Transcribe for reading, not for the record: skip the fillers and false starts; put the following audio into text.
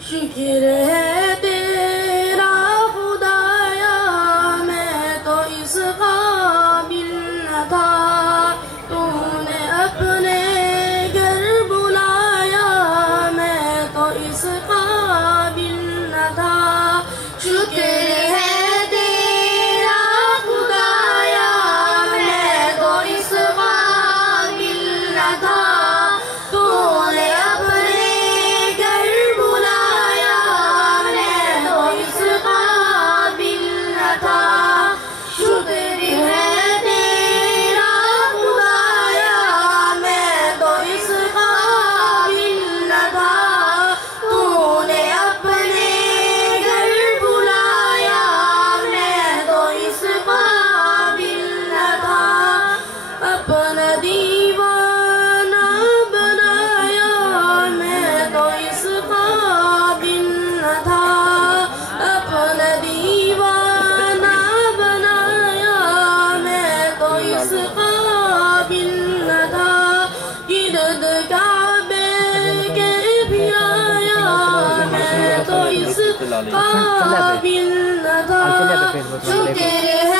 शुक्र है तेरा खुदाया, मैं तो इस काबिल न था। तूने अपने घर बुलाया, मैं तो इस काबिल न था। शुक्र है तेरा खुदाया, मैं तो इस काबिल न था। तूने अपने घर बुलाया, मैं तो इस काबिल न था। शुक्र है तेरा खुदाया, मैं तो इस काबिल न था। तूने अपने घर बुलाया, मैं तो इस काबिल न था। अपना दीवाना बनाया, मैं तो इस काबिल न था। अपना दीवाना बनाया, मैं तो इस काबिल न था। गिरद काबे के फिराया, मैं तो इस काबिल न था। शुक्र है